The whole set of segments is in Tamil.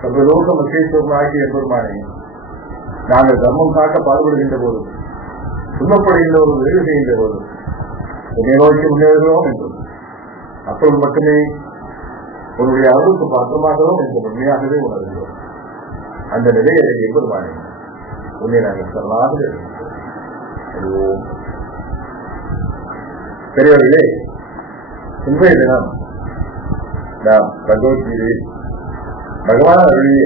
சர்வலோக மகேஸ்வரனாகிய பெருமானே, நாங்கள் தர்மம் காக்க பாடுபடுகின்ற போதும் துன்பப்படுகின்ற ஒரு வேறு செய்கின்ற போதும் என்னை நோக்கி முன்னேறுகிறோம் என்றும் அப்போது மட்டுமே உன்னுடைய அருளுக்கு பாத்திரமாகிறோம் என்று உண்மையாகவே உணர்கிறோம். அந்த நிலையை பெருமானே, உன்னை நாங்கள் சரணாக அறிவோம். பெரியவர்களே, இன்றைய தினம் நாம் பகவத்கீதையில் பகவான் அருளிய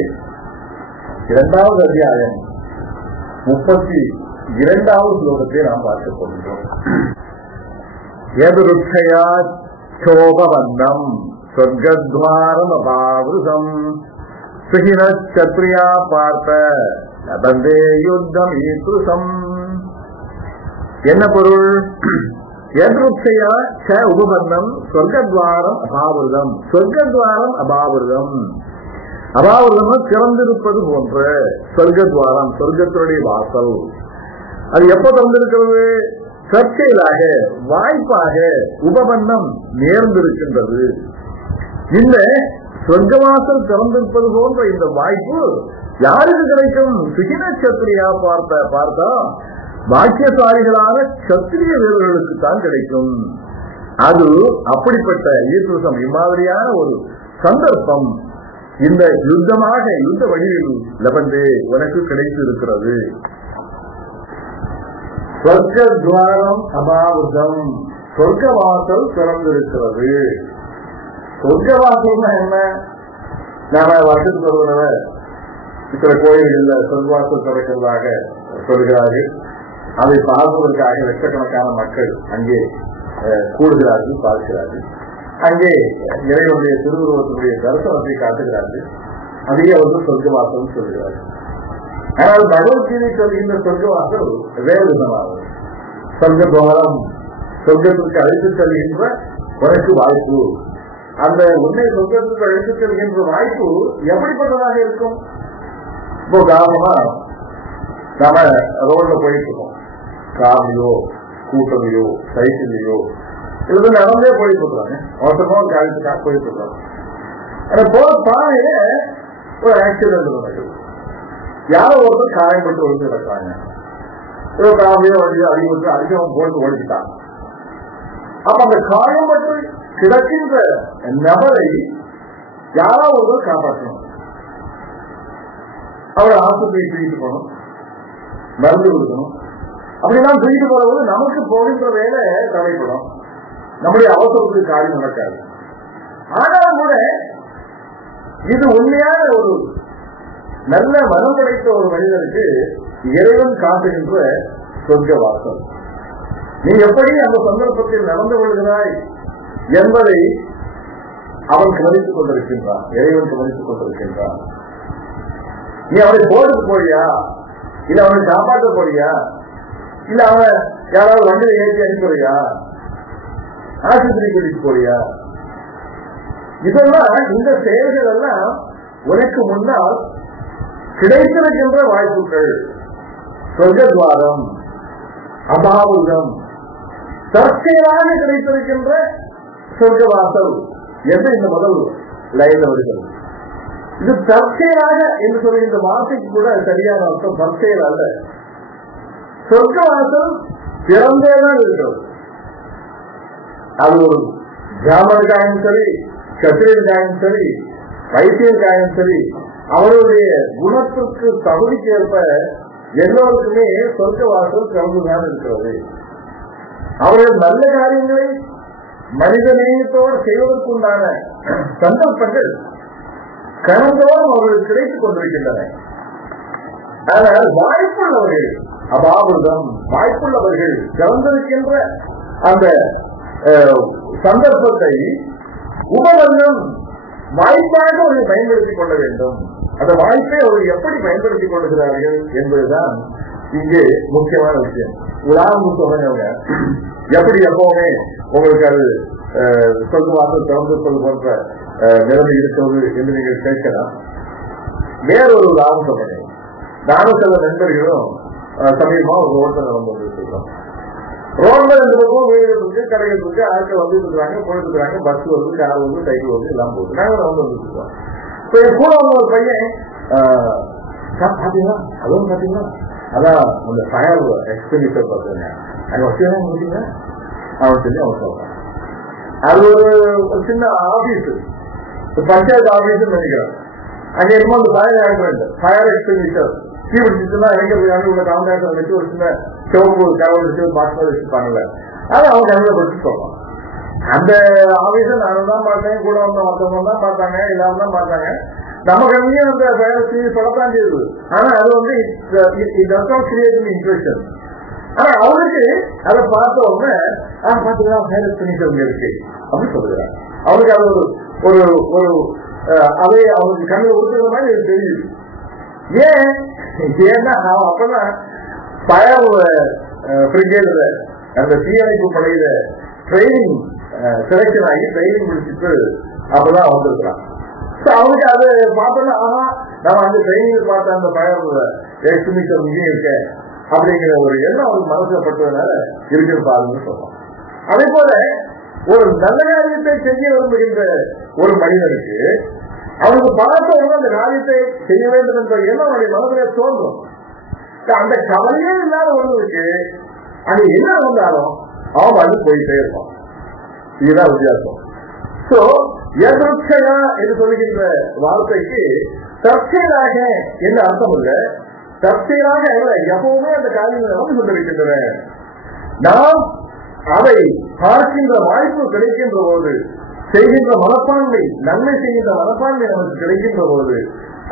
2வது அத்தியாயம் 32வது ஸ்லோகத்தை நாம் பார்க்க போகின்றோம். யதுருட்சயா சோபவந்தம் சொர்க்கத்வாரம் அபாவிருதம் சுஹினச்சத்ரியா பார்த்த நபந்தே யுத்தம் ஈத்ருசம். என்ன பொருள்? யதுருட்சயா ச உபபந்தம் சொர்க்கத்வாரம் அபாவிருதம். சொர்க்கத்வாரம் அபாவிருதம், அபாவிருதம் திறந்திருப்பது போன்ற சொர்க்கத்வாரம், சொர்க்கத்தினுடைய வாசல். அது எப்ப திறந்திருக்கிறது? சர்ச்சையிலாக, வாய்ப்பாக, உபபந்தம் நேர்ந்திருக்கின்றது. இந்த சொர்க்கவாசல் திறந்திருப்பது போன்ற இந்த வாய்ப்பு யாருக்கு கிடைக்கும்? சுகின சத்திரியா பார்த்தா பாக்கியசாலிகளான சத்திரிய வீரர்களுக்கு தான் கிடைக்கும். அது அப்படிப்பட்ட ஈஸ்வரம், இம்மாதிரியான ஒரு சந்தர்ப்பம் இந்த யுத்தமாக, யுத்த வழியில் லபந்தே உனக்கு கிடைத்து இருக்கிறது. சொர்க்கத்வாரம் அபாவிருதம், சொர்க்கவாசல் திறந்திருக்கிறது. சொர்க்கவாசல்னா என்ன? நாம வருஷத்துக்கு ஒரு தடவை இத்தனை கோயில்கள் சொர்க்கவாசல் திறக்கிறதாக சொல்கிறார்கள். அதை பார்ப்பதற்காக லட்சக்கணக்கான மக்கள் அங்கே கூடுகிறார்கள், பார்க்கிறார்கள். அங்கே இறைவனுடைய திருவுருவத்தினுடைய தரிசனத்தை காட்டுகிறார்கள். அதையே அவர்கள் சொர்க்கவாசல் சொல்கிறார்கள். ஆனால் பகவத்கீதை சொல்கின்ற சொர்க்கவாசல் வேறு விதமாகும். சொர்க்கத்வாரம், சொர்க்கத்திற்கு அழைத்து செல்கின்ற உனக்கு வாய்ப்பு. அந்த உன்னை சொர்க்கத்திற்கு அழைத்து செல்கின்ற வாய்ப்பு எப்படிப்பட்டதாக இருக்கும்? இப்போ காரணமா நாம ரோட்ல போயிட்டு இருக்கோம், கார்லயோ ஸ்கூட்டர்லயோ சைக்கிள்லயோ இது நடந்தே போயிட்டு இருக்காங்க, அவசரமா காலத்துக்காக போயிட்டு இருக்காங்க. ஆனா போற பாதையில ஒரு ஆக்சிடென்ட் நடக்குது. யாரோ ஒருத்தர் காயப்பட்டு ஒழிச்சு கிடக்காங்க. ஏதோ காலையோ வண்டியோ அதிகப்பட்டு அதிகம் போட்டு ஒழிச்சுட்டாங்க. அப்ப அந்த காயப்பட்டு கிடக்கின்ற நபரை யாரோ ஒருத்தர் காப்பாற்றணும். அவரை ஆஸ்பத்திரியை தூக்கிட்டு போகணும், மருந்து கொடுக்கணும். அப்படிலாம் தூக்கிட்டு போகும்போது நமக்கு போகின்ற வேலை தடைப்படும், நம்முடைய அவசரத்துக்கு காரியம் நடக்காது. ஆனாலும் கூட இது உண்மையான ஒரு நல்ல மனம் படைத்த ஒரு மனிதனுக்கு இறைவன் காட்டுகின்ற சொர்க்க வாசல். நீ எப்படி அந்த சந்தர்ப்பத்தில் நடந்து கொள்கிறாய் என்பதை அவன் கவனித்துக் கொண்டிருக்கின்றான், இறைவன் கவனித்துக் கொண்டிருக்கின்றான். நீ அவனை போடுக்கு போறியா, இல்ல அவனை காப்பாற்ற போறியா, இல்ல அவன் யாராவது வண்டியை ஏற்றி அனுப்புறியா, ஆஸ்பத்திரிக்கு போறியா, இதெல்லாம் இந்த செயல்கள் எல்லாம் உனக்கு முன்னால் கிடைத்திருக்கின்ற வாய்ப்புகள். சொர்க்கத்வாரம் அபாவிருதம், தற்செயலாக கிடைத்திருக்கின்ற சொர்க்கவாசல் என்று இந்த முதல் லைன் வருகிறது. இது தற்செயலாக என்று சொல்லி இந்த வார்த்தைக்கு கூட சரியான அர்த்தம் தற்செயல் அல்ல. சொர்க்கவாசல் திறந்தேதான் இருக்கிறது. அது ஒரு பிராமணனுக்காகவும் சரி, கத்திரிக்காயும் சரி, வைத்தியருக்காயும் சரி, அவருடைய குணத்திற்கு தகுதிக்கு ஏற்ப எல்லோருக்குமே சொர்க்கவாசல் திறந்துதான் இருக்கிறது. அவர்கள் நல்ல காரியங்களை மனிதநேயத்தோடு செய்வதற்குண்டான சந்தர்ப்பங்கள் கணந்தோறும் அவர்களுக்கு கிடைத்துக் கொண்டிருக்கின்றன. ஆனால் வாய்ப்புள்ளவர்கள் அபாவிருதம், வாய்ப்புள்ளவர்கள் திறந்திருக்கின்ற அந்த சந்தர்ப்பத்தை உபபந்தம் வாய்ப்பாக அவர்கள் பயன்படுத்திக் கொள்ள வேண்டும். அந்த வாய்ப்பை அவர்கள் எப்படி பயன்படுத்திக் கொள்கிறார்கள் என்பதுதான் இங்கே முக்கியமான விஷயம். உதாரணம் சொல்றவங்க எப்படி எப்பவுமே உங்களுக்கு அது சொர்க்கவாசல் திறந்திருப்பது போன்ற நிலைமை இருக்கிறது என்று நீங்கள் கேட்கலாம். வேறொரு உதாரணம் சொல்றேன். நானும் சில நண்பர்களும் சமீபமா ஒரு ரோட்ல நடந்து வந்துருக்கோம். ரோட்ல ரெண்டு பக்கம் வீடுகள் இருக்கு, கடைகள் இருக்கு, ஆட்கள் வந்துட்டு இருக்காங்க, போயிட்டு இருக்காங்க, பஸ் வருது, கார் வருது, சைக்கிள் வருது, எல்லாம் போகுது. நாங்க வந்து வந்துட்டு இருக்கோம். கூட வந்த ஒரு பையன் பாத்தீங்களா, அதுவும் பாத்தீங்களா, அதான் அந்த ஃபயர் எக்ஸ்பெண்டிச்சர் பார்த்தீங்க, அது வசதியாக முடிச்சுங்க அவன் சொல்லி அவன் சொல்றான். அது ஒரு சின்ன ஆபீஸ், பஞ்சாயத்து ஆபீஸ் நினைக்கிறான். அங்க என்னமோ அந்த ஃபயர் எக்ஸ்பெண்டிச்சர் தீ பிடிச்சிச்சுன்னா எங்க உள்ள கான்ட்ராக்டர் வச்சு ஒரு சின்ன சிவப்பு கரவை வச்சு ஒரு பாக்ஸ் வச்சுருப்பாங்கல்ல, அதை அவன் கண்ணில் பற்றி சொல்றான். அந்த ஆபீஸை நானும் தான் பார்த்தேன், கூட வந்த மற்றவங்க தான் பார்த்தாங்க, எல்லாரும் தான் பார்த்தாங்க. நம்ம கண்ணியும் அந்த ஃபயர் சொல்லத்தான் செய்யுது. ஆனா அது வந்து கிரியேட்டிங் இன்ட்ரெஸ்ட். ஆனா அவனுக்கு அதை பார்த்த உடனே பாத்தீங்கன்னா ஃபயர் எக்ஸ்பெண்டிச்சர் இருக்கு அப்படின்னு சொல்லுறாங்க. அவனுக்கு அது ஒரு ஒரு அதை அவனுக்கு கண்ணில் உறுத்துற மாதிரி எனக்கு தெரியுது. ஏன்னா அவன் அப்பதான் ஃபயர் பிரிகேட்ல அந்த தீயணைப்பு படையில ட்ரைனிங் செலக்ஷன் ஆகி ட்ரைனிங் முடிச்சுட்டு அப்பதான் வந்திருக்கிறான். அவனுக்கு அது பார்த்தோன்னா நம்ம அந்த ட்ரைனிங் பார்த்த அந்த ஃபயர் எக்ஸ்பெண்டிச்சர் இங்கே இருக்க அப்படிங்கிற ஒரு எண்ணம் அவனுக்கு மனசுப்பட்டதுனால இருக்கிறாருன்னு சொல்றோம். அதே போல ஒரு நல்ல காரியத்தை செய்ய விரும்புகின்ற ஒரு மனிதனுக்கு அவனுக்கு பார்த்த உடனே அந்த காரியத்தை செய்ய வேண்டும் என்ற எண்ணம் அவனுடைய மனதிலே தோன்றும். அந்த கவலையே இல்லாத ஒருவருக்கு அது என்ன வந்தாலும் அவன் வந்து போயிட்டே இருப்பான். இதுதான் வித்தியாசம். சோ எதிர்ச்சையா என்று சொல்லுகின்ற வார்த்தைக்கு தற்செயலாக என்ன அர்த்தம் இல்லை, தற்செயலாக எப்பவுமே அந்த காரியங்கள் நடந்து கொண்டிருக்கின்றன. நாம் அதை பார்க்கின்ற வாய்ப்பு கிடைக்கின்ற போது, செய்கின்ற மனப்பான்மை, நன்மை செய்கின்ற மனப்பான்மை நமக்கு கிடைக்கின்ற போது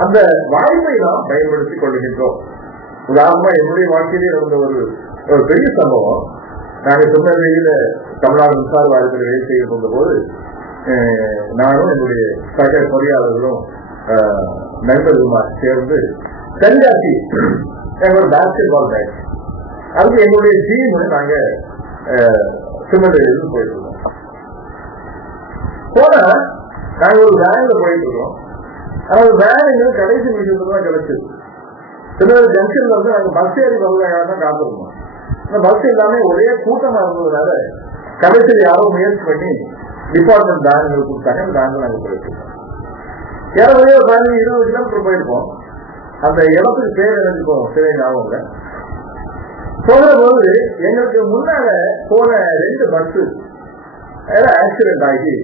அந்த வாய்ப்பை நாம் பயன்படுத்திக் கொள்கின்றோம். உதாரணமா என்னுடைய வாழ்க்கையிலே இருந்த ஒரு பெரிய சம்பவம். நாங்கள் திருநெல்வேலியில தமிழ்நாடு மின்சார வாரியத்தில் வேலை செய்திருந்த போது நானும் என்னுடைய சக பொறியாளர்களும் நண்பர்களுமா சேர்ந்து தென்காசி ஒரு பேஸ்கெட் பால் மேட்ச், அதுக்கு எங்களுடைய டீம் நாங்க திருநெல்வேலியிலிருந்து போயிட்டு இருக்கோம். போனா நாங்க ஒரு வேன்ல போயிட்டு இருக்கோம். ஆனா ஒரு வேன் எங்களுக்கு கடைசி நிமிஷத்துல தான் கிடைச்சது. திருநெல்வேலி ஜங்ஷன்ல வந்து நாங்க பஸ் ஏறி வருவதாக தான் காத்திருந்தோம். அந்த பஸ் எல்லாமே ஒரே கூட்டமா இருந்ததுனால கடைசியில் யாரோ முயற்சி பண்ணி டிபார்ட்மெண்ட் பேங்குகள் கொடுத்தாங்க. அந்த பேங்க் நாங்க போயிட்டு இருக்கோம். ஏறவே ஒரு 20 கிலோமீட்டர் போயிருக்கோம். அந்த இடத்துக்கு பேர் நினைச்சுக்கோம், சரி ஞாபகம் இல்லை. போகிற போது எங்களுக்கு முன்னால போன 2 பஸ் ஆக்சிடென்ட் ஆகி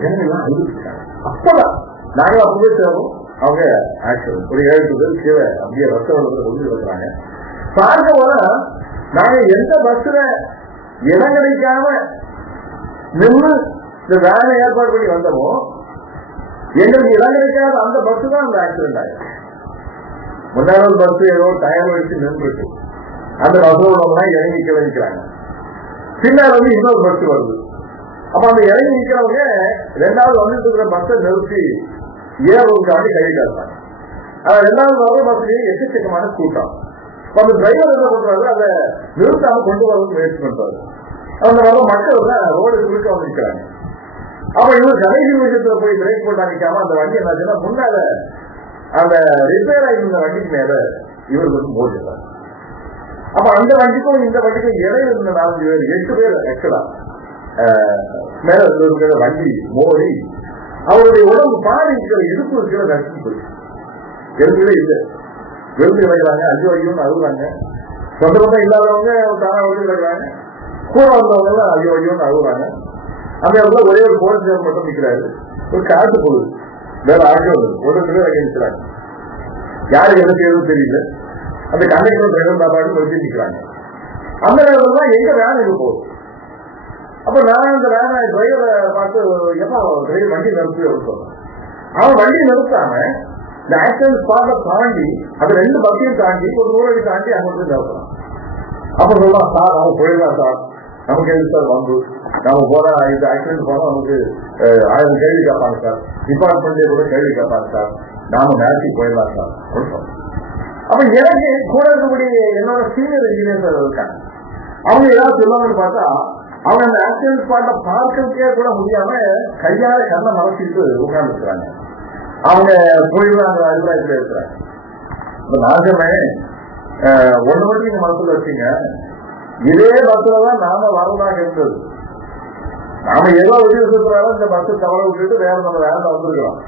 ஜனங்கள்லாம் அழுதுட்டாங்க. அப்பதான் நாங்களும் அப்பவே சேரும். அவங்க ஆக்சிடென்ட் ஒரு 7 பேர் கீழே அப்படியே ரத்தம் கொண்டு இருக்கிறாங்க. பார்க்க போனா நாங்க எந்த பஸ்ல இடம் கிடைக்காம நின்று இந்த வேலை ஏற்பாடு பண்ணி வந்தோமோ, எங்களுக்கு இடம் கிடைக்காத அந்த பஸ் தான் அந்த ஆக்சிடென்ட் ஆயிடுச்சு. முன்னாள் பஸ் ஏதோ டயர் வச்சு நின்றுட்டு அந்த பஸ்ல இறங்கி கீழே நிற்கிறாங்க. பின்னால் வந்து இன்னொரு பஸ் வருது. அப்ப அந்த இறங்கி நிற்கிறவங்க 2வது வந்துட்டு இருக்கிற பஸ்ஸை நிறுத்தி ஏறவுக்காண்டி கை காட்டாங்க. ஆனா 2வது வர பஸ்லயே எக்கச்சக்கமான கூட்டம். அந்த டிரைவர் என்ன பண்றாரு, அதை நிறுத்தாம கொண்டு வரதுக்கு முயற்சி பண்றாரு. அந்த வர மக்கள் ரோடு குறுக்க வந்து நிற்கிறாங்க. அப்ப இவர் கடைசி விஷயத்துல போய் பிரேக் போட்டா நிற்காம அந்த வண்டி என்னாச்சுன்னா முன்னால அந்த ரிப்பேர் ஆகிருந்த வண்டிக்கு மேல இவர் வந்து மோதிடுறாரு. அப்ப அந்த வண்டிக்கும் இந்த வண்டிக்கும் இடையில இருந்த 4 பேர் 8 பேர் ஆக்சுவலா மேல இருக்கிற வண்டி மோதி அவருடைய உடம்பு பாதி இருக்கிற இடுப்பு இருக்கிற நச்சு போயிடுச்சு. எதுவுமே இல்லை, வெறுந்து கிடக்கிறாங்க. 5 வகையும் அழுகுறாங்க. சொந்த பந்தம் இல்லாதவங்க தானா வந்து கிடக்குறாங்க. கூட வந்தவங்க எல்லாம் 5 வகையும் அழுகுறாங்க. அந்த இடத்துல ஒரே ஒரு போலீஸ் மட்டும் நிற்கிறாரு. ஒரு காட்டு பொழுது வேற ஆட்சி வருது. 1 பேர் அங்கே நிற்கிறாங்க. யாருக்கு என்ன செய்யறது தெரியல. அந்த கண்டக்டர் டிரைவர் பாப்பாடு வச்சு நிற்கிறாங்க. அந்த நேரத்துல தான் எங்க வேன் எங்க போகுது. அப்ப நான் அந்த வேனை டிரைவரை பார்த்து எப்ப டிரைவர் வண்டி நிறுத்தி சொல்றேன். அவன் வண்டி நிறுத்தாம இந்த ஆக்சிடென்ட் ஸ்பாட்டை தாண்டி அந்த 2 பஸ்ஸையும் தாண்டி ஒரு 100 அடி தாண்டி அங்க போய் நிறுத்தலாம். அப்ப சொல்லலாம், சார் அவங்க போயிடலாம் சார், நமக்கு எது சார் வந்து நம்ம போற இந்த ஆக்சிடென்ட் போனா நமக்கு 1000 கேள்வி கேட்பாங்க சார், டிபார்ட்மெண்ட்லேயே கூட கேள்வி கேட்பாங்க சார், நாம நேரத்துக்கு போயிடலாம் சார் சொல்றோம். அப்ப எனக்கு கூட இருக்கக்கூடிய என்னோட சீனியர் இன்ஜினியர் இருக்காங்க. அவங்க ஏதாவது சொல்லணும்னு பார்த்தா அவங்க அந்த ஆக்சிடென்ட் ஸ்பாட்டை பார்க்கறதுக்கே கூட முடியாம கையால கண்ணை மறைச்சிட்டு உட்கார்ந்து இருக்கிறாங்க. அவங்க போயிடுவாங்க அபிப்பிராயத்துல இருக்கிறாங்க. இப்ப நான் சொன்னேன், 1 மணி நீங்க மனசுல வச்சீங்க, இதே பஸ்லதான் நாம வரதாக இருந்தது. நாம ஏதோ வித்தியாசத்துனால இந்த பஸ் தவற விட்டுட்டு வேற நம்ம வேலை வந்திருக்கிறோம்.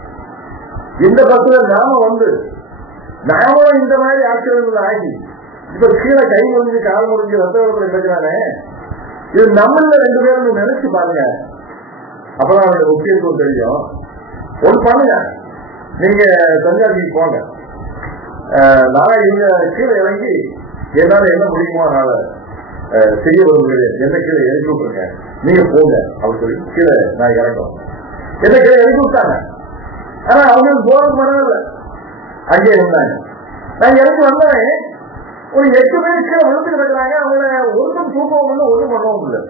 இந்த பஸ்ல நாம இந்த மாதிரி ஆட்சியர்கள் ஆகி இப்ப கீழே கை முடிஞ்சு கால் முடிஞ்சு ரத்த வெள்ளத்துல இருக்கிறானே, இது நம்மள 2 பேரும் நினைச்சு பாருங்க. அப்பதான் அவருடைய முக்கியத்துவம் தெரியும். ஒன்று பண்ணுங்க, நீங்க தஞ்சாவூருக்கு போங்க, நான் இங்க கீழே இறங்கி என்னால என்ன முடியுமோ அதனால செய்ய விரும்புகிறேன், என்ன கீழே இறக்கி விட்டுருங்க, நீங்க போங்க அப்படின்னு சொல்லி கீழே நான் இறங்கும் என்ன கீழே இறக்கி விட்டாங்க. ஆனா அவங்களுக்கு போறது பண்ணல, அங்கே இருந்தாங்க. நான் இறங்கி வந்தேன், ஒரு 8 பேர் கீழே விழுந்து கிடக்குறாங்க. அவங்கள ஒன்றும் தூக்கவும் இல்லை, ஒன்றும் பண்ணவும் இல்லை.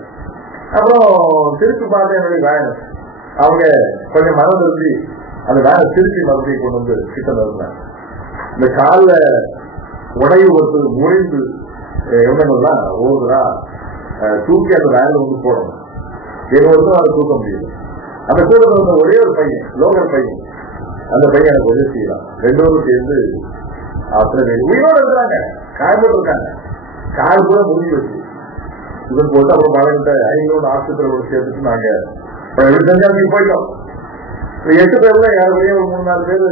அப்புறம் திருப்பி பார்த்தேன் என்னுடைய வேலை, அவங்க கொஞ்சம் மனம் திருப்பி அந்த வேலை திருப்பி மறுபடியும் கொண்டு வந்து கிட்ட இருந்தாங்க. இந்த காலில் உடைவு ஒருத்தர் முறிந்து எவ்வளவுலாம் ஓடுறா தூக்கி அந்த வேலை வந்து போடணும். ஒருத்தரும் அதை தூக்க முடியல. அந்த கூட வந்த ஒரே ஒரு பையன், லோக்கல் பையன், அந்த பையன் எனக்கு உதவி செய்யலாம். 2 பேரும் சேர்ந்து அத்தனை பேர் உயிரோடு இருக்கிறாங்க, காயப்பட்டு இருக்காங்க. கால் கூட முடிஞ்சு வச்சு இவன் போட்டு அப்புறம் மழை ஐநூறு ஆஸ்பத்திரியோட சேர்த்துட்டு நாங்க தஞ்சாவூருக்கு போயிட்டோம். 8 பேர்ல யாருடைய ஒரு 3-4 பேர்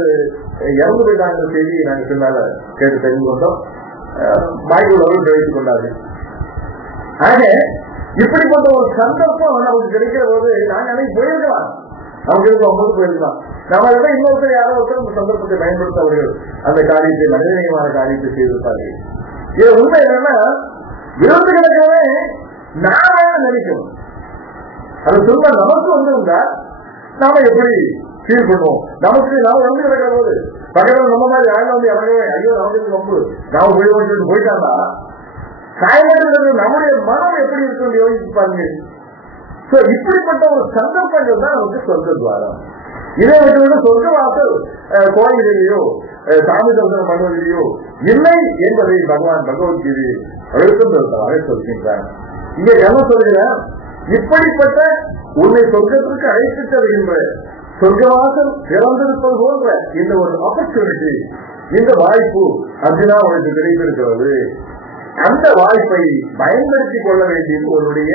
இறந்து போயிட்டாங்க செய்தி நாங்க பின்னால கேட்டு தெரிந்து கொண்டோம். பாய்க்குள்ளவர்கள் கிடைத்துக் கொண்டாரு. ஆக இப்படிப்பட்ட ஒரு சந்தர்ப்பம் நமக்கு கிடைக்கிற போது நாங்க அன்னைக்கு போயிருக்கலாம், நமக்கு 9 போயிருக்கலாம். நம்ம இன்னொருத்தர் யாரோ ஒருத்தர் இந்த சந்தர்ப்பத்தை பயன்படுத்த அவர்கள் அந்த காரியத்தை மனிதநேயமான காரியத்தை செய்திருப்பார்கள். இது உண்மை என்னன்னா, விருந்து கிடக்கிறவே நாம நினைக்கணும். அது திரும்ப நமக்கு வந்திருந்தா நாம எப்படி ஃபீல் பண்ணுவோம்? நமக்கு நாம வந்து கிடக்கிற போது பக்கத்தில் நம்ம மாதிரி ஆக வந்து இறங்கவே ஐயோ நமக்கு ரொம்ப நாம போய் போயிட்டாண்டா காயப்பட்டு நம்முடைய மனம் எப்படி இருக்குன்னு யோசிப்பாங்க. இப்படிப்பட்ட ஒரு சந்தர்ப்பங்கள் தான் நமக்கு சொர்க்க துவாரம். இதை விட்டு சொர்க்க வாசல் கோயிலையோ சாமி தரிசனம் பண்ணுவதிலேயோ இல்லை என்பதை பகவான் பகவத்கீதை அழுத்தம் தருவதாக சொல்கின்றார். இங்கே என்ன சொல்கிறார்? இப்படிப்பட்ட உன்னை சொர்க்கத்திற்கு அழைத்து தருகின்ற சொர்க்கவாசல் திறந்திருப்பது போன்ற இந்த ஒரு ஆப்பர்ச்சுனிட்டி, இந்த வாய்ப்பு அர்ஜுனா உனக்கு கிடைத்திருக்கிறது. அந்த வாய்ப்பை பயன்படுத்திக் கொள்ள வேண்டியது உன்னுடைய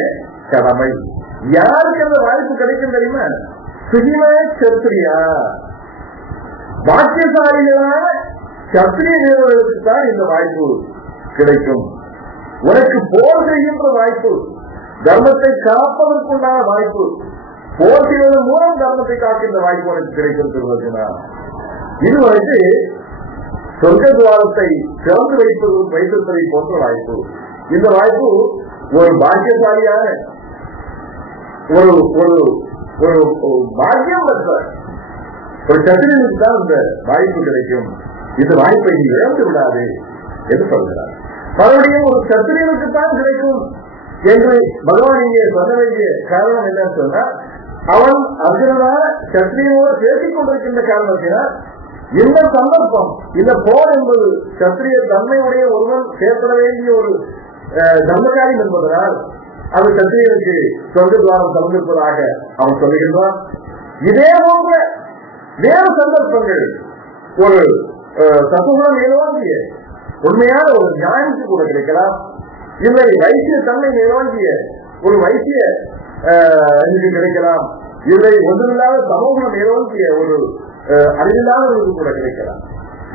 கடமை. யாருக்கு அந்த வாய்ப்பு கிடைக்கும் தெரியுமா? சத்திரியா பாக்கியசாலிகளான சத்திரிய வீரர்களுக்கு தான் இந்த வாய்ப்பு கிடைக்கும். உனக்கு போர் செய்கின்ற வாய்ப்பு, தர்மத்தை காப்பதற்குண்டான வாய்ப்பு, போர் செய்வதன் மூலம் தர்மத்தை காக்கின்ற வாய்ப்பு உனக்கு கிடைத்திருக்கிறதுனா இதுவரைக்கு சொர்க்க துவாரத்தை திறந்து வைத்திருப்பதை போன்ற வாய்ப்பு. இந்த வாய்ப்பு ஒரு பாக்கியசாலியான ஒரு ஒரு ஒரு பாக்கியம் பெற்ற ஒரு சத்திரியனுக்கு தான் இந்த வாய்ப்பு கிடைக்கும். இந்த வாய்ப்பை நீ இழந்து விடாது என்று சொல்கிறார். மறுபடியும் ஒரு சத்திரியனுக்கு தான் கிடைக்கும் என்று பகவான் இங்கே சொல்ல வேண்டிய காரணம் என்னன்னு சொன்னா, அவன் அர்ஜுனனான சத்திரியனோடு பேசிக் கொண்டிருக்கின்ற காரணத்தினால் இந்த சந்தர்ப்பம், இந்த போர் என்பது சத்திரிய தன்மையுடைய ஒருவன் செயற்பட வேண்டிய ஒரு தர்மகாரியம் என்பதனால் அது சத்திரியனுக்கு சொர்க்க துவாரம் திறந்திருப்பதாக அவன் சொல்லுகின்றான். இதே போன்ற வேறு சந்தர்ப்பங்கள் ஒரு சத்துகுணம் மேலோங்கிய உண்மையான ஒரு ஞானிக்கு கூட கிடைக்கலாம். இல்லை வைத்திய தன்மை மேலோங்கிய ஒரு வைத்திய கிடைக்கலாம். இல்லை ஒன்றில்லாத சமூகம் மேலோங்கிய ஒரு அறிவில்லாதவர்களுக்கு கூட கிடைக்கலாம்.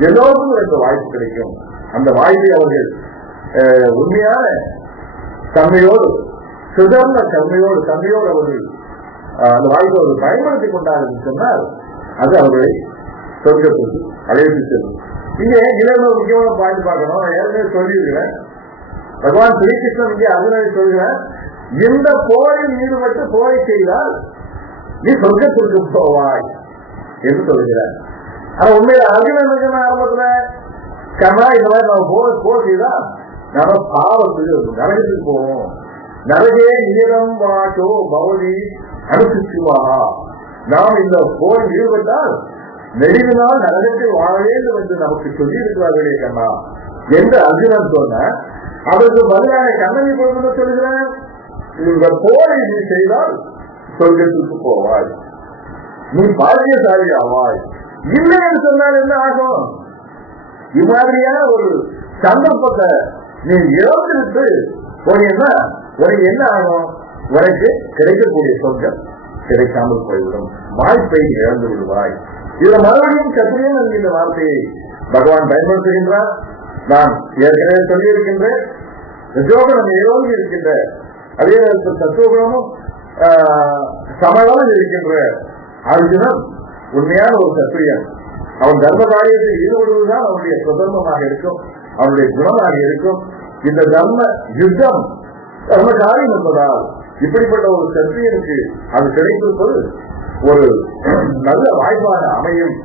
எல்லோருக்கும் இந்த வாய்ப்பு கிடைக்கும். அந்த வாய்ப்பை அவர்கள் உண்மையான தன்மையோடு, சுதர்ந்த தன்மையோடு அவர்கள் அந்த வாய்ப்பை அவர்கள் பயன்படுத்திக் கொண்டார்கள் சொன்னால் அது அவர்களை சொர்க்கத்திற்கு அழைத்து செல்லும். இங்கே இன்னொரு முக்கியமான பாயிண்ட் பார்க்கணும். நான் ஏற்கனவே சொல்லியிருக்கிறேன். பகவான் ஸ்ரீகிருஷ்ணன் இங்கே அர்ஜுனனை சொல்கிறார், இந்த போரில் ஈடுபட்டு போரை செய்தால் நீ சொர்க்கத்திற்கு போவாய் என்று சொல்கிறார். ஆனா உண்மையில அர்ஜுனன் ஆரம்பத்துல கண்ணா இந்த மாதிரி நம்ம போர் செய்தா நாம பாவத்துக்கு நரகத்துக்கு போவோம். நரகே நிலம் வாட்டோ பௌதி அனுசிச்சுவாகா, நாம் இந்த போரில் ஈடுபட்டால் நெடுகு நாள் நரகத்தில் வாழ வேண்டும் என்று நமக்கு சொல்லி இருக்கிறார்களே கண்ணா என்று அர்ஜுனன் சொன்ன, அதற்கு பதிலாக கண்ணனை கொண்டு சொல்கிறேன், இந்த போரை நீ செய்தால் சொர்க்கத்துக்கு போவாய், நீ பாக்கியசாலி ஆவாய். இல்லை என்று சொன்னால் என்ன ஆகும்? இம்மாதிரியான ஒரு சந்தர்ப்பத்தை நீ இழந்துவிட்டு உனக்கு என்ன ஆகும்? உனக்கு கிடைக்கக்கூடிய சொர்க்கம் கிடைக்காமல் போய்விடும், வாய்ப்பை இழந்து விடுவாய் இதுல மறுபடியும் சத்திரியன் என்கின்ற வார்த்தையை பகவான் பயன்படுத்துகின்றார். நான் ஏற்கனவே சொல்லியிருக்கின்றேன், ரஜோகுணம் ஏதோடு இருக்கின்ற அதே நேரத்தில் சத்துவகுணமும் சமமாக இருக்கின்ற அர்ஜுனன் உண்மையான ஒரு சத்திரியன். அவன் தர்ம காரியத்தில் ஈடுபடுவதுதான் அவனுடைய சுதர்மமாக இருக்கும், அவனுடைய குணமாக இருக்கும். இந்த தர்ம யுத்தம் தர்ம காரியம் என்பதால் இப்படிப்பட்ட ஒரு சத்திரியனுக்கு அது கிடைத்திருப்பது ஒரு நல்ல வாய்ப்பாக அமையும்.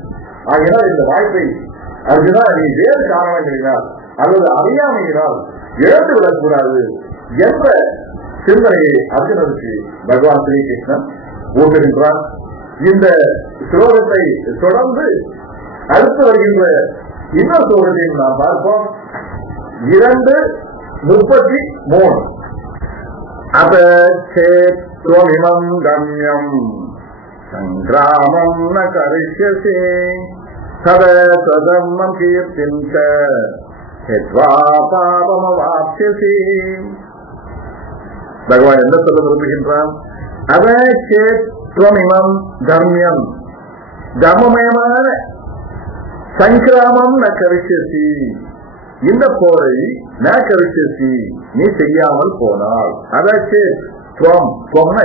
ஆகினால் இந்த வாய்ப்பை அர்ஜுனா நீ வேறு காரணங்களினால் அல்லது அறியாமையினால் இழந்து விடக்கூடாது என்ற சிந்தனையை அர்ஜுனனுக்கு பகவான் ஸ்ரீகிருஷ்ணன் ஊட்டுகின்றார். இந்த ஸ்லோகத்தை தொடர்ந்து அடுத்து வருகின்ற இன்னொரு ஸ்லோகத்தையும் நாம் பார்ப்போம். 2:33 அபேத்வமிமம் கம்யம் சங்கிராமம் ந கரிஷ்யசி சததர்மம் கீர்த்திம் ச ஹித்வா பாபமவாப்ஸ்யசி. பகவான் என்ன சொல்ல விரும்புகின்றான்? அபேத்வமிமம் கம்யம், தர்மமயமான சங்கிராமம் ந கரிஷ்யசி, இந்த போரை ந கரிஷ்யசி நீ செய்யாமல் போனால், அதற்கு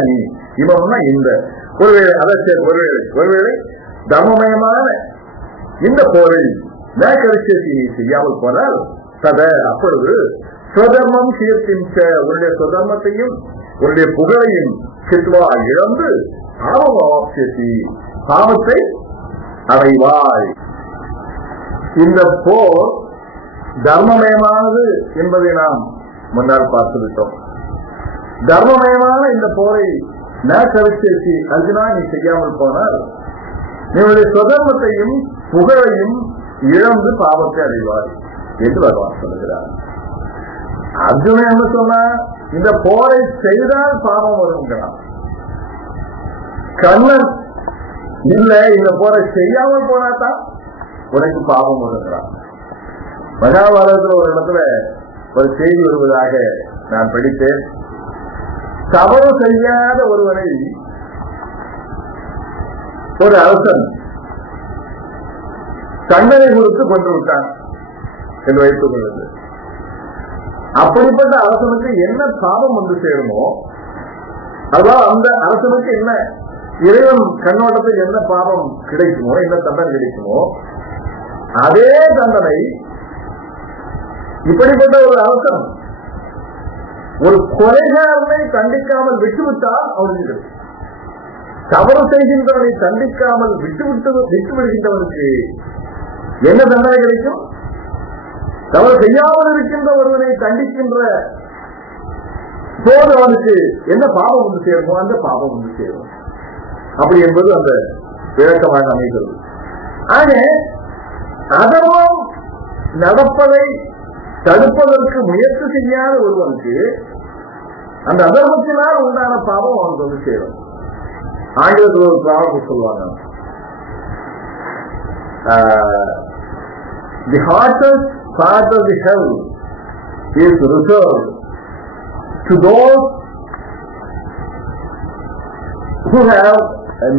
நீ, இமம்னா இந்த, ஒருவேளை அதற்கு ஒருவேளை தர்மமயமான இந்த போரை ந கரிஷ்யசி நீ செய்யாமல் போனால், சத அப்பொழுது சுதர்மம் கீர்த்திம் ச, உன்னுடைய சுதர்மத்தையும் உன்னுடைய புகழையும் சித்வா இழந்து பாவமாப்ஸ்யசி, பாவத்தை அடைவாய். இந்த போர் தர்மமயமானது என்பதை நாம் முன்னால் பார்த்துவிட்டோம். தர்மமயமான இந்த போரை ந கரிஷ்யசி அர்ஜுனா நீ செய்யாமல் போனால் நீங்களுடைய சுதர்மத்தையும் புகழையும் இழந்து பாவத்தை அடைவாய் என்று பகவான் சொல்லுகிறார். அர்ஜுனன் என்ன சொன்னா, இந்த போரை செய்தால் பாவம் வருங்கிறான். கண்ணன் இல்ல, இந்த போரை செய்யாமல் போனாதான் உனக்கு பாவம் வருகிறான். மகாபாரதத்தில் ஒரு இடத்துல ஒரு செய்தி வருவதாக நான் படித்தேன். தவறு செய்யாத ஒருவரை ஒரு அரசன் தண்டனை கொடுத்து கொண்டு விட்டான் என்று வைத்துக் கொள்வது. அப்படிப்பட்ட அரசனுக்கு என்ன பாவம் வந்து சேருமோ, அதாவது அந்த அரசனுக்கு என்ன இறைவன் கண்ணோட்டத்தில் என்ன பாவம் கிடைக்குமோ, என்ன தண்டனை கிடைக்குமோ, அதே தண்டனை இப்படிப்பட்ட ஒரு அரசன் ஒரு கொலைகாரனை தண்டிக்காமல் விட்டுவிட்டால் அவனுக்கு, தவறு செய்கின்றவனை தண்டிக்காமல் விட்டுவிடுகின்றவனுக்கு என்ன தண்டனை கிடைக்கும்? தவறு செய்யாமல் இருக்கின்ற ஒருவனை தண்டிக்கின்ற போது அவனுக்கு என்ன பாவம் வந்து சேருமோ அந்த பாவம் வந்து சேரும். அப்படி என்பது அந்த விளக்கமாக அமைகிறது. ஆக அதர்மம் நடப்பதை தடுப்பதற்கு முயற்சி செய்யாத ஒருவனுக்கு அந்த அதர்மத்தினால் உண்டான பாவம் அவனுக்கு வந்து சேரும். ஆங்கிலத்தில் ஒரு பாவம் சொல்லுவாங்க, the hottest part of the hell is reserved to those who have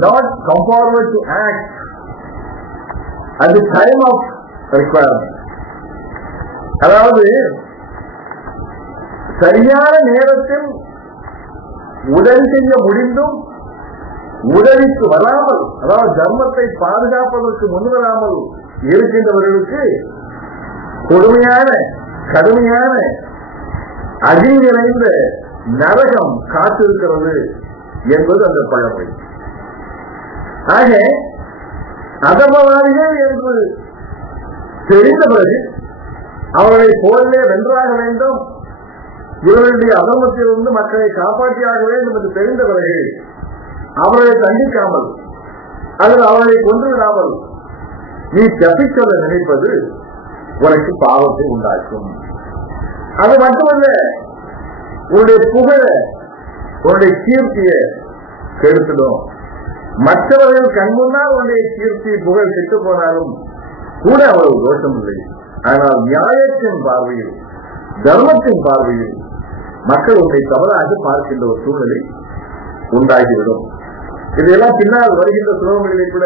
not come forward to act at the time of requirement. அதாவது சரியான நேரத்தில் உதவி செய்ய முடிந்தும் உதவிக்கு வராமல், அதாவது தர்மத்தை பாதுகாப்பதற்கு முன்வராமல் இருக்கின்றவர்களுக்கு கொடுமையான கடுமையான அகில் நிறைந்த நரகம் காத்திருக்கிறது என்பது அந்த பழமை. ஆக அதர்மவாதிகள் என்று தெரிந்த பிறகு அவர்களை போரிலே வென்றாக வேண்டும், இவர்களுடைய அதர்மத்திலிருந்து மக்களை காப்பாற்றியாக வேண்டும் என்று தெரிந்த பிறகு அவர்களை தண்டிக்காமல் அல்லது அவர்களை கொன்றுவிடாமல் நீ தப்பிச் சொல்ல நினைப்பது உனக்கு பாவத்தை உண்டாக்கும். அது மட்டுமல்ல, உன்னுடைய புகழ உன்னுடைய கீர்த்திய கெடுத்துடும். மற்றவர்கள் கண்முன்னால் உன்னுடைய கீர்த்தி புகழ் கெட்டு போனாலும் கூட அவ்வளவு தோஷம் இல்லை. ஆனால் நியாயத்தின் பார்வையில், தர்மத்தின் பார்வையில் மக்கள் உன்னை தவறாக பார்க்கின்ற ஒரு சூழ்நிலை உண்டாகிவிடும். இதையெல்லாம் பின்னால் வருகின்ற சுலோகங்களிலே கூட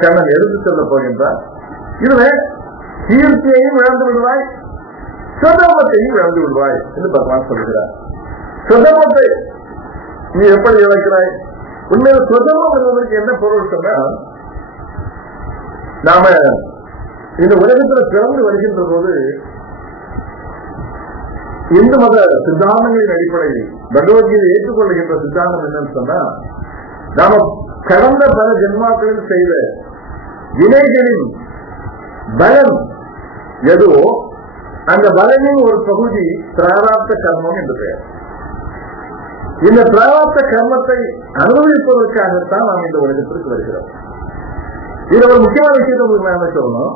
கண்ணன் எடுத்து செல்ல போகின்றார். இதுவே கீர்த்தியையும் இழந்து விடுவாய், சுதர்மத்தையும் இழந்து விடுவாய் என்று பகவான் சொல்கிறார். சுதர்மத்தை நீ எப்படி இழக்கிறாய்? உண்மையில சுதர்மம் என்பதற்கு என்ன பொருள் சொன்னால், நாம இந்த உலகத்துல பிறந்து வருகின்ற போது இந்து மத சித்தாந்தங்களின் அடிப்படையில் பகவத்கீதை ஏற்றுக்கொள்கின்ற சித்தாந்தம் என்னன்னு சொன்னா, நாம கடந்த பல ஜென்மாக்களில் செய்த வினைகளின் பலன் எதுவோ அந்த பலனின் ஒரு பகுதி பிராராப்த கர்மம் என்று பெயர். இந்த பிராராப்த கர்மத்தை அனுபவிப்பதற்காகத்தான் நாம் இந்த உலகத்திற்கு வருகிறோம். இது ஒரு முக்கியமான விஷயத்தை உங்களுக்கு நான் என்ன சொல்லணும்,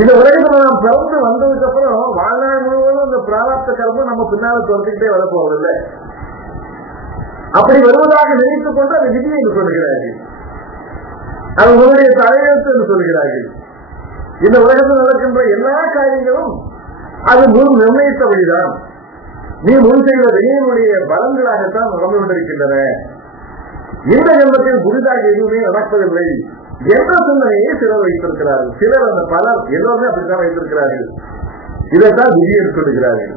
இந்த உலகத்துல நாம் பிறந்து வந்ததுக்கு அப்புறம் வாழ்நாள் முழுவதும் இந்த பிராராப்த கர்மம் நம்ம பின்னால தொடர்ந்துகிட்டே வரப்போவதில்லை. அப்படி வருவதாக நினைத்துக் கொண்டு அதை விதி என்று சொல்கிறார்கள், அது உங்களுடைய தலையெழுத்து என்று சொல்கிறார்கள். இந்த உலகத்தில் நடக்கின்ற எல்லா காரியங்களும் அது முன் நிர்ணயித்தபடிதான், நீ முன் செய்த வினையினுடைய பலன்களாகத்தான் நடந்து கொண்டிருக்கின்றன. இந்த ஜென்மத்தில் புதிதாக எதுவுமே நடப்பதில்லை என்ற சிந்தனையை சிலர் வைத்திருக்கிறார்கள். சிலர் அந்த பலர் எல்லோருமே அப்படித்தான் வைத்திருக்கிறார்கள். இதைத்தான் விதி என்று சொல்லுகிறார்கள்.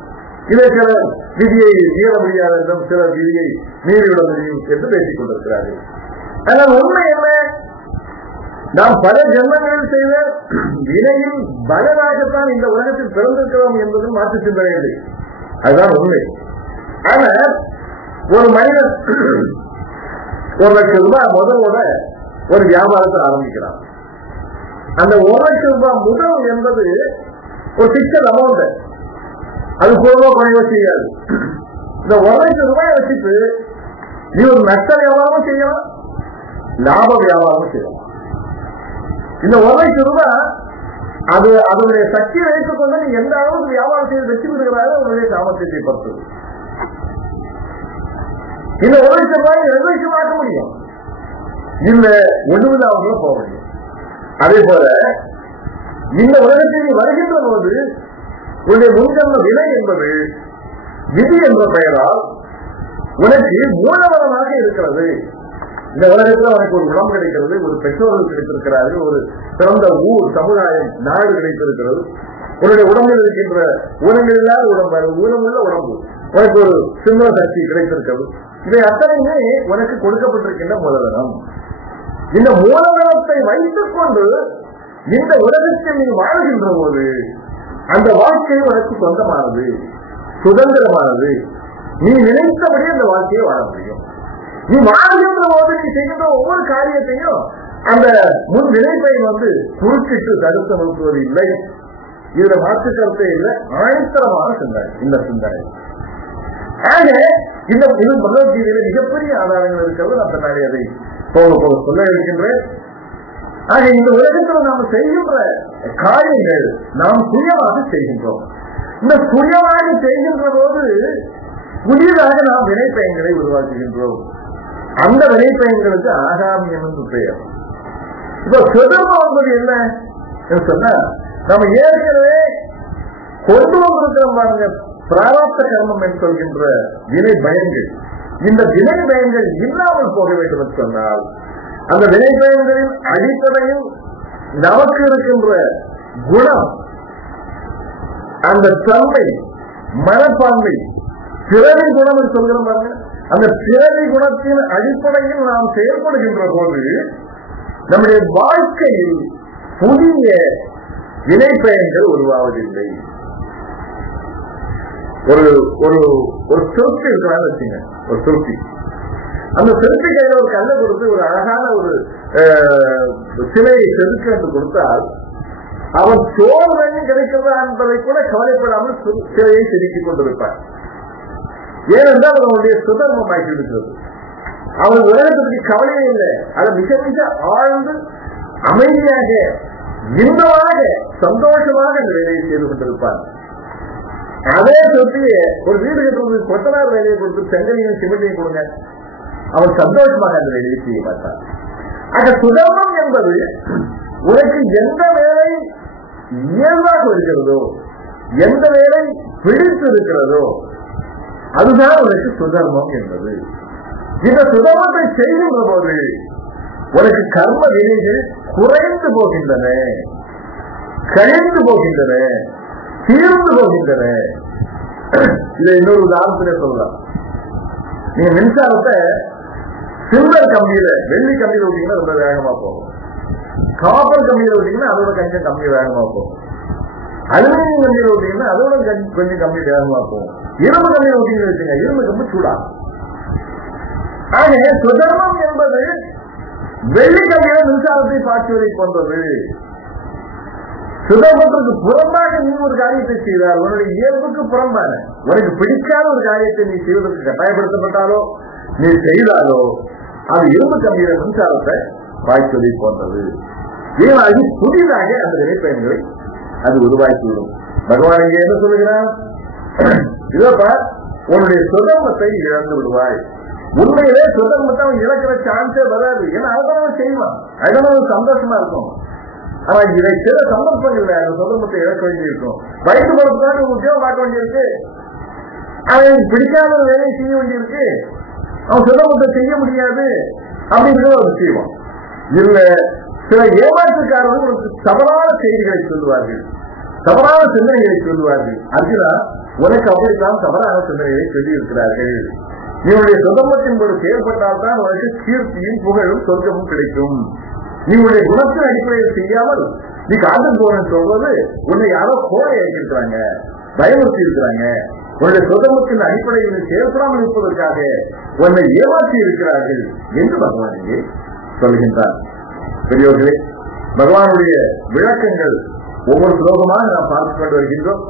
இதை சிலர் விதியை மீற முடியாது என்றும் சிலர் விதியை மீறிவிட முடியும் என்று பேசிக் கொண்டிருக்கிறார்கள். ஆனால் உண்மை என்ன, நாம் பல ஜென்மங்களில் செய்த வினையின் பலனாகத்தான் இந்த உலகத்தில் பிறந்திருக்கிறோம் என்பதும் மாற்று சிந்தனை இல்லை. அதுதான் உண்மை. ஆனால் ஒரு மனிதன் 1 லட்சம் ரூபாய் முதலோட ஒரு வியாபாரத்தை ஆரம்பிக்கிறான். அந்த 1 லட்சம் ரூபாய் முதல் என்பது ஒரு பிக்சர் அமௌண்ட், அது போதுமா குறைவா செய்யாது. இந்த 1 லட்சம் ரூபாய் வச்சுட்டு நீ ஒரு நஷ்ட வியாபாரமும் செய்யலாம், லாப வியாபாரமும் செய்யலாம். இந்த 1 லட்சம் ரூபாய் அது அதனுடைய சக்தியை வைத்துக் கொண்டு நீ எந்த அளவுக்கு வியாபாரம் செய்து வெற்றி பெறுகிறாரோ அவருடைய சாமர்த்தியத்தை பொறுத்தது. இந்த 1 லட்சம் ரூபாய் 2 லட்சம் ஆக்க முடியும், இல்ல ஒண்ணுமில்லாம போக முடியும். அதே போல இந்த உலகத்தில் வருகின்ற போது உன்னுடைய முன்ஜன்ம வினை என்பது விதி என்ற பெயரால் உனக்கு மூலவரமாக இருக்கிறது. இந்த உலகத்தில் உனக்கு ஒரு உடம்பு கிடைக்கிறது, ஒரு பெற்றோர்கள் கிடைத்திருக்கிறார்கள், ஒரு சிறந்த ஊர், சமுதாயம், நாடு கிடைத்திருக்கிறது. உன்னுடைய உடம்பில் இருக்கின்ற ஊனமில்லாத உடம்பு, ஊனமுள்ள உடம்பு, உனக்கு ஒரு சிம்ம சக்தி கிடைத்திருக்கிறது. இவை அத்தனையுமே உனக்கு கொடுக்கப்பட்டிருக்கின்ற மூலதனம். இந்த மூலதனத்தை வைத்துக் கொண்டு இந்த உலகத்தில் நீ வாழ்கின்ற போது அந்த வாழ்க்கை உனக்கு சொந்தமானது, சுதந்திரமானது. நீ நினைத்தபடி அந்த வாழ்க்கையை வாழ முடியும். நீ வாழ்கின்ற போது நீ செய்கின்ற ஒவ்வொரு காரியத்தையும் அந்த முன் நினைப்பை குறுக்கிட்டு தடுத்து நிறுத்துவது இல்லை. இதுல மாற்று கருத்தே இல்லை, ஆணித்தரமான சிந்தனை இந்த சிந்தனை. ஆக இந்த பகவத்கீதையில மிகப்பெரிய ஆதாரங்கள் இருக்கிறது. நான் பின்னாடி அதை போக போக சொல்ல இருக்கின்றேன். ஆக இந்த உலகத்தில் நாம் செய்கின்ற காரியங்கள் நாம் சுயமாக செய்கின்றோம். இந்த சுயமாக செய்கின்ற போது புதிதாக நாம் வினைப்பயன்களை உருவாக்குகின்றோம். அந்த வினைப்பயன்களுக்கு ஆகாமியம் என்று பெயர். இப்ப சுதர்மம் என்பது என்ன சொன்னா, நம்ம ஏற்கனவே கொண்டு வந்திருக்கிறோம் பாருங்க, பிராரப்த கர்மம் என்று சொல்கின்ற வினை பயன்கள். இந்த வினை பயன்கள் இல்லாமல் போக வேண்டும் என்று சொன்னால் அந்த வினை பயன்களின் அடிப்படையில் நமக்கு இருக்கின்ற குணம், அந்த தன்மை, மனப்பான்மை, பிறவி குணம் என்று சொல்கிறோம் பாருங்க. அந்த பிறவி குணத்தின் அடிப்படையில் நாம் செயல்படுகின்ற போது நம்முடைய வாழ்க்கையில் புதிய வினைப்பயன்கள் உருவாவதில்லை. ஒரு ஒரு ஒரு சிற்பி இருக்கிறான்னு வச்சுங்க, ஒரு சிற்பி. அந்த சிற்பி கையில ஒரு கல்லை கொடுத்து ஒரு அழகான ஒரு சிலையை செதுக்க என்று கொடுத்தால் அவன் சோழனையும் கிடைக்கிறதா என்பதை கூட கவலைப்படாமல் சிலையை செதுக்கிக் கொண்டிருப்பார். ஏனென்றால் அவனுடைய சுதர்மமாக்கி இருக்கிறது. அவன் உலகத்திற்கு கவலையே இல்லை. அதை மிக மிக ஆழ்ந்து அமைதியாக இன்பமாக சந்தோஷமாக அந்த வேலையை செய்து கொண்டிருப்பார். அதே சொத்திய ஒரு வீடு கட்டுறது கொத்தனார் வேலையை கொடுத்து செங்கலையும் சிமெண்டையும் கொடுங்க, அவன் சந்தோஷமாக அந்த வேலையை செய்ய மாட்டான். ஆக சுதர்மம் என்பது உனக்கு எந்த வேலை இயல்பாக இருக்கிறதோ, எந்த வேலை பிடித்து இருக்கிறதோ அதுதான் உனக்கு சுதர்மம் என்பது. இந்த சுதர்மத்தை செய்கின்ற போது உனக்கு கர்ம வினைகள் குறைந்து போகின்றன, கழிந்து போகின்றன, தீர்ந்து போகின்றன. இதை இன்னொரு உதாரணத்திலே சொல்லலாம். நீங்க மின்சாரத்தை சில்வர் கம்பியில, வெள்ளி கம்பியில விட்டீங்கன்னா ரொம்ப வேகமா போகும். காப்பர் கம்பியில விட்டீங்கன்னா அதோட கொஞ்சம் கம்மி வேகமா போகும். அலுமினியம் கம்பியில விட்டீங்கன்னா அதோட கொஞ்சம் கம்மி வேகமா போகும். இரும்பு கம்பியில விட்டீங்கன்னு வச்சுங்க, இரும்பு கம்பி சூடாகும். ஆக சுதர்மம் என்பது வெள்ளி கம்பியில மின்சாரத்தை பாய்ச்சுவதை போன்றது. சுதர்மத்திற்கு புறம்பாக நீ ஒரு காரியத்தை செய்தால், உன்னுடைய இயல்புக்கு புறம்பான, உனக்கு பிடிக்காத ஒரு காரியத்தை நீ செய்வதற்கு கட்டாயப்படுத்தப்பட்டாலோ நீ செய்தாலோ அது இரும்பு கம்பியில மின்சாரத்தை பாய்ச்சுவதை போன்றது. இதனாகி புதிதாக அந்த வினைப்பயன்களை அது உருவாக்கிவிடும். பகவான் இங்கே என்ன சொல்லுகிறார்? இதப்ப உன்னுடைய சுதர்மத்தை இழந்து விடுவாய். உண்மையிலே சுதர்மத்தை அவன் இழக்கிற சான்ஸே வராது. ஏன்னா அதனால செய்வான், அதனால சந்தோஷமா இருக்கும். ஆனா இதை சில சந்தர்ப்பங்கள்ல அந்த சுதர்மத்தை இழக்க வேண்டியிருக்கும். வயிற்று படத்துக்காக உத்தியோகம் பார்க்க வேண்டியிருக்கு, அவன் பிடிக்காத வேலையை செய்ய வேண்டியிருக்கு, அவன் சுதர்மத்தை செய்ய முடியாது அப்படிங்கிறத அவர் செய்வான். இல்ல சில ஏமாற்றுக்காரர்கள் தவறான செய்திகளை சொல்லுவார்கள், தவறான சிந்தனைகளை சொல்லுவார்கள். அர்ஜுனா, உனக்கு அப்படித்தான் தவறான சிந்தனைகளை சொல்லி இருக்கிறார்கள். நீங்களுடைய சுதர்மத்தின் போது செயல்பட்டால்தான் உனக்கு கீர்த்தியும் புகழும் சொர்க்கமும் கிடைக்கும். நீங்களுடைய குணத்தின் அடிப்படையில் செய்யாமல் நீ காட்டு போறேன்னு சொல்றது உன்னை யாரோ கோழை இருக்கிறாங்க, பயமுறுத்தி இருக்கிறாங்க. உன்னுடைய சுதர்மத்தின் அடிப்படையில் செயல்படாமல் இருப்பதற்காக உன்னை ஏமாற்றி இருக்கிறார்கள் என்று பகவான் இங்கே சொல்கின்றார். பெரியவர்களே, பகவானுடைய விளக்கங்கள் ஒவ்வொரு ஸ்லோகமாக நாம் பார்த்துக் கொண்டு வருகின்றோம்.